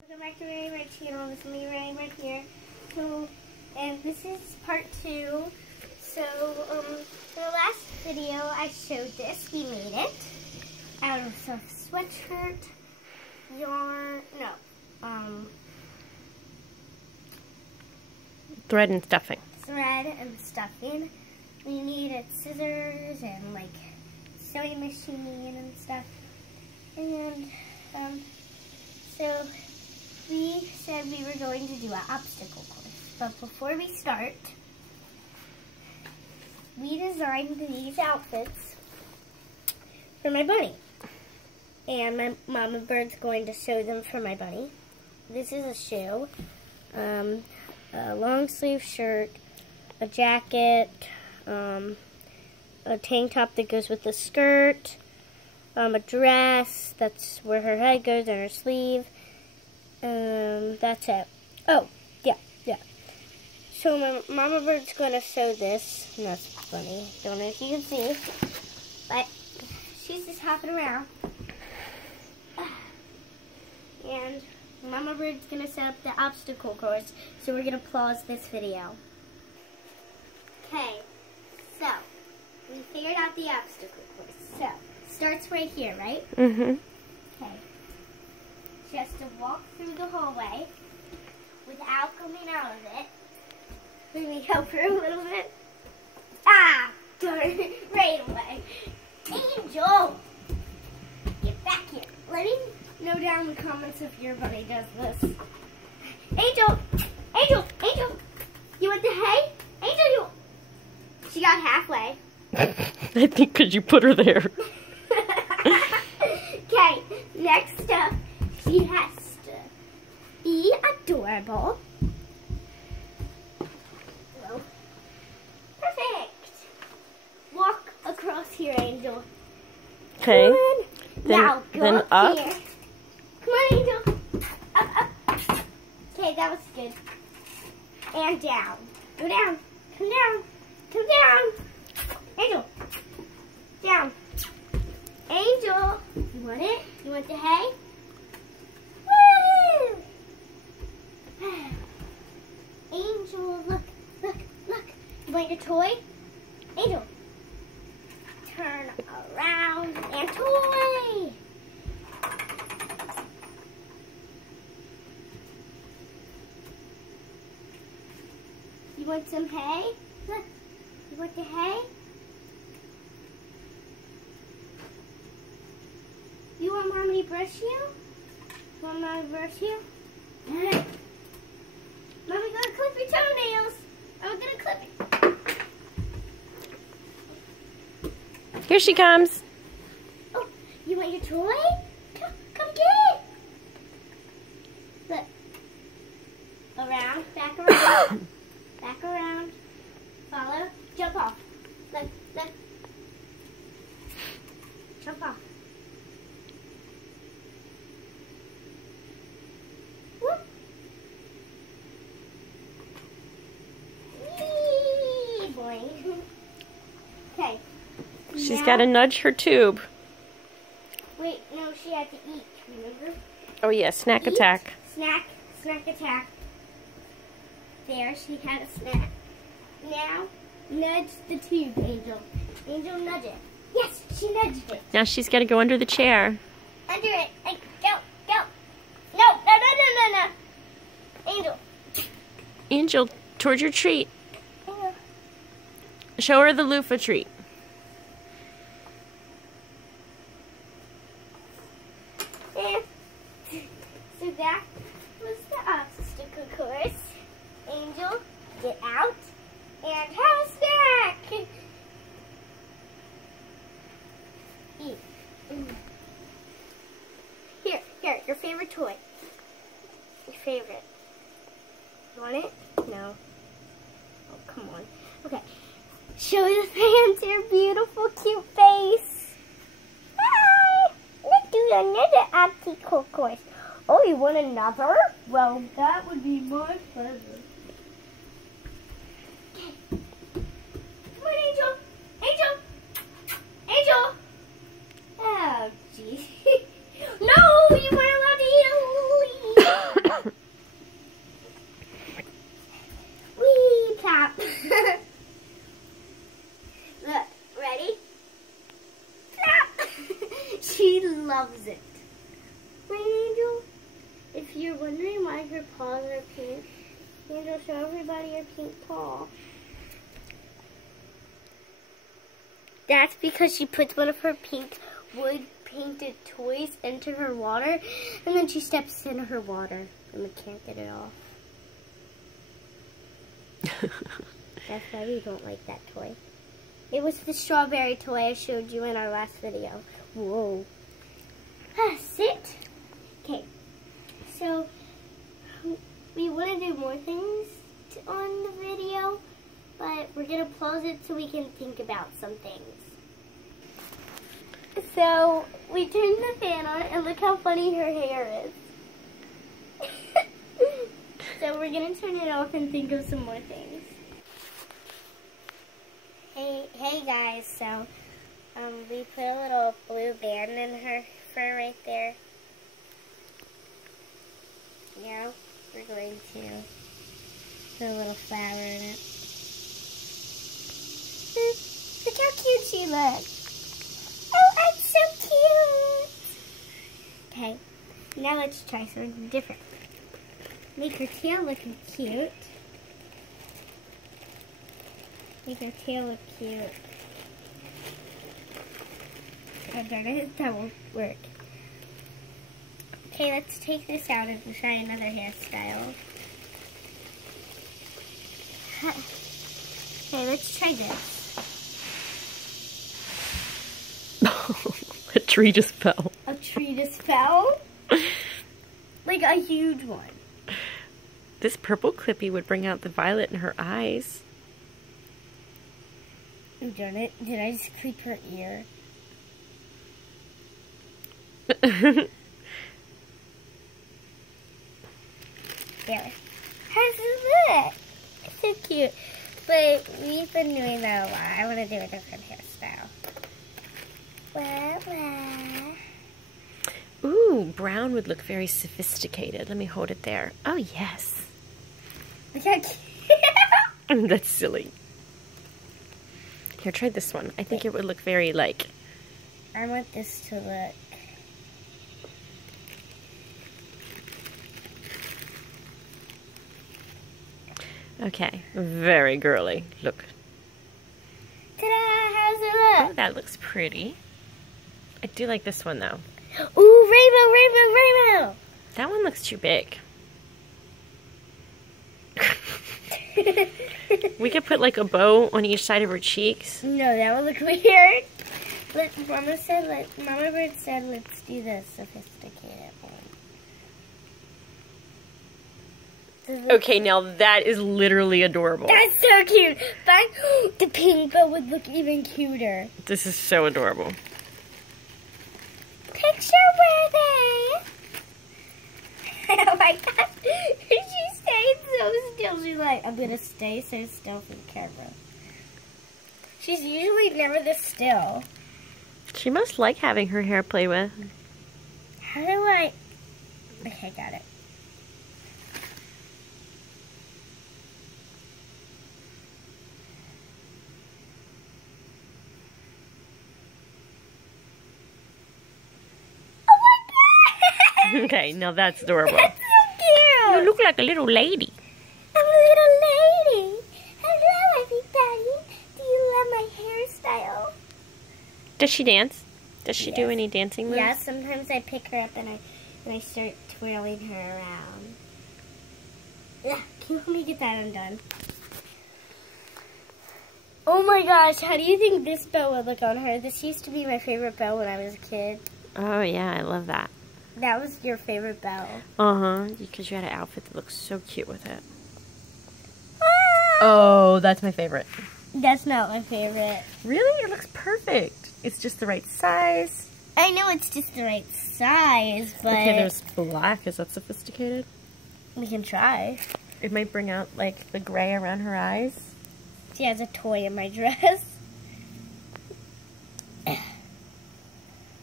Welcome back to Wrenie Bird Channel. This is me, Wrenie Bird here. And this is part 2. So, in the last video, I showed this. We made it out of some sweatshirt, yarn, thread and stuffing. Thread and stuffing. We needed scissors and like sewing machine and stuff. And so we said we were going to do an obstacle course. But before we start, we designed these outfits for my bunny. And my mama bird's going to sew them for my bunny. This is a shoe, a long sleeve shirt, a jacket, a tank top that goes with the skirt, a dress, that's where her head goes, and her sleeve. That's it. Oh, yeah. So my mama bird's going to sew this, and that's funny. Don't know if you can see, but she's just hopping around. And mama bird's going to set up the obstacle course, so we're going to pause this video. Okay, so we figured out the obstacle course. So, starts right here, right? Mm-hmm. Okay. She has to walk through the hallway without coming out of it. Let me help her a little bit. Ah! Darn it, right away. Angel! Get back here. Let me know down in the comments if your bunny does this. Angel! Angel! Angel! You want the hay? Angel, you... She got halfway. I think because you put her there. Okay, next up, she has to be adorable. Hello. Perfect. Walk across here, Angel. Okay. Come on. Now go then up. here. Come on, Angel. Up. Okay, that was good. And down. Go down. Come down. Come down. Angel. Down. Angel. You want it? You want the hay? Woo! Angel, look. You want your toy? Angel. Turn around and toy. You want some hay? Look. You want the hay? You want mommy to brush you? You want mommy to brush you? Mommy gonna clip your toenails. I'm gonna clip it. Here she comes. Oh, you want your toy? Come get it. Look. Around, back around. Back around. Follow. Jump off. Look. Jump off. Whoop. Whee, boy. Okay. She's got to nudge her tube. Wait, no, she had to eat, remember? Oh yeah, snack attack. Snack attack. There, she had a snack. Now, nudge the tube, Angel. Angel, nudge it. Yes, she nudged it. Now she's got to go under the chair. Under it. And go. No. Angel. Angel, towards your treat. Angel. Show her the loofah treat. And so that was the obstacle course. Angel, get out and have a snack. Eat. Here, your favorite toy. Your favorite. You want it? No. Oh, come on. Okay. Show the fans your beautiful, cute face. Hi! Let's do another obstacle course. Oh, you want another? Well, that would be my pleasure. Okay. Come on, Angel. Angel. Oh, jeez. No, you weren't allowed to eat a loves it. Right, Angel? If you're wondering why her paws are pink, Angel, show everybody your pink paw. That's because she puts one of her pink wood painted toys into her water, and then she steps in her water, and we can't get it off. That's why we don't like that toy. It was the strawberry toy I showed you in our last video. Whoa. Sit. Okay. So, we want to do more things on the video, but we're going to pause it so we can think about some things. So, we turned the fan on, and look how funny her hair is. So, we're going to turn it off and think of some more things. Hey guys, so, we put a little blue band in her fur right there. Now, we're going to put a little flower in it. Look how cute she looks. Oh, I'm so cute. Okay, now let's try something different. Make her tail look cute. Make her tail look cute. Oh, darn it, that won't work. Okay, let's take this out and try another hairstyle. Okay, let's try this. A tree just fell. A tree just fell? Like a huge one. This purple clippy would bring out the violet in her eyes. Oh, darn it, did I just clip her ear? There. How's it look? So cute. But we've been doing that a lot. I want to do a different hairstyle. Ooh, brown would look very sophisticated. Let me hold it there. Oh, yes. Look how cute. That's silly. Here, try this one. I think it would look very, like... I want this to look... Okay, very girly. Look. Ta-da! How's it Oh, look? that looks pretty. I do like this one, though. Ooh, rainbow, rainbow, rainbow! That one looks too big. We could put, like, a bow on each side of her cheeks. No, that would look weird. Mama Bird said, let's do the sophisticated one. Okay, now that is literally adorable. That's so cute. But the pink bow would look even cuter. This is so adorable. Picture worthy. Oh my god. She stayed so still. She's like, I'm going to stay so still for the camera. She's usually never this still. She must like having her hair play with. How do I... Okay, got it. Okay, now that's adorable. That's so cute. You look like a little lady. I'm a little lady. Hello, everybody. Do you love my hairstyle? Does she dance? Does she do Yes. any dancing moves? Yeah, sometimes I pick her up and I start twirling her around. Yeah, can you help me get that undone? Oh my gosh, how do you think this bow would look on her? This used to be my favorite bow when I was a kid. Oh, yeah, I love that. That was your favorite bow. Uh-huh, because you had an outfit that looks so cute with it. Ah! Oh, that's my favorite. That's not my favorite. Really? It looks perfect. It's just the right size. I know it's just the right size, but Okay, there's black. Is that sophisticated? we can try. It might bring out, like, the gray around her eyes. She has a toy in my dress.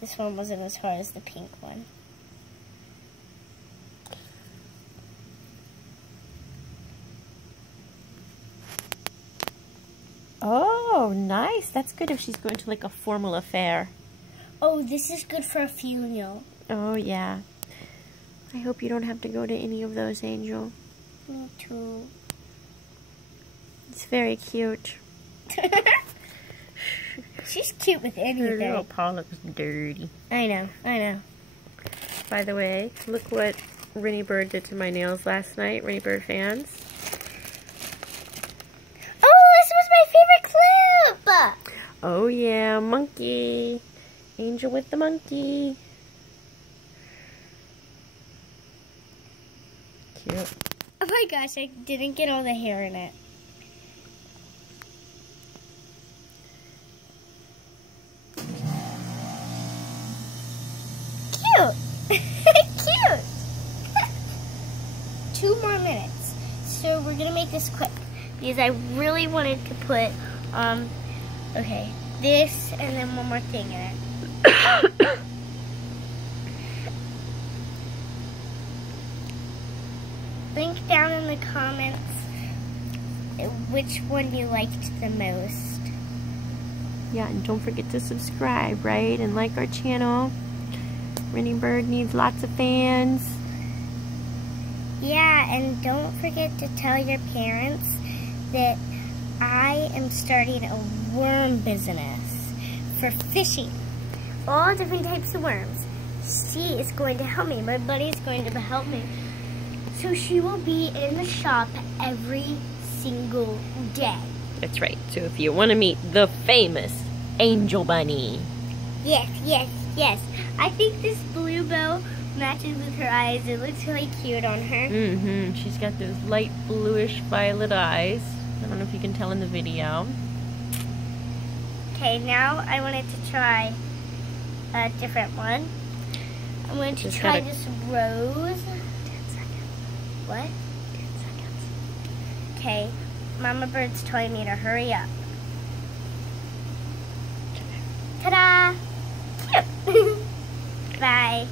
This one wasn't as hard as the pink one. Oh, nice. That's good if she's going to, like, a formal affair. Oh, this is good for a funeral. Oh, yeah. I hope you don't have to go to any of those, Angel. Me too. It's very cute. She's cute with Her anything. little paw looks dirty. I know, I know. By the way, look what Wrenie Bird did to my nails last night. Wrenie Bird fans. Oh, this was my favorite clip! Oh yeah, monkey. Angel with the monkey. Cute. Oh my gosh, I didn't get all the hair in it. Cute! Cute! 2 more minutes. So we're gonna make this quick because I really wanted to put, okay, this and then one more thing in it. Link down in the comments which one you liked the most. Yeah, and don't forget to subscribe, right? And like our channel. Wrenie Bird needs lots of fans. Yeah, and don't forget to tell your parents that I am starting a worm business for fishing. All different types of worms. She is going to help me. My buddy is going to help me. So she will be in the shop every single day. That's right. So if you want to meet the famous Angel Bunny. Yes, yes, yes. I think this blue bow matches with her eyes. It looks really cute on her. Mm-hmm. She's got those light bluish violet eyes. I don't know if you can tell in the video. Okay, now I wanted to try a different one. I'm going to Just try gotta- this rose. 10 seconds. What? 10 seconds. Okay, Mama Bird's telling me to hurry up. Ta-da! Cute! Bye.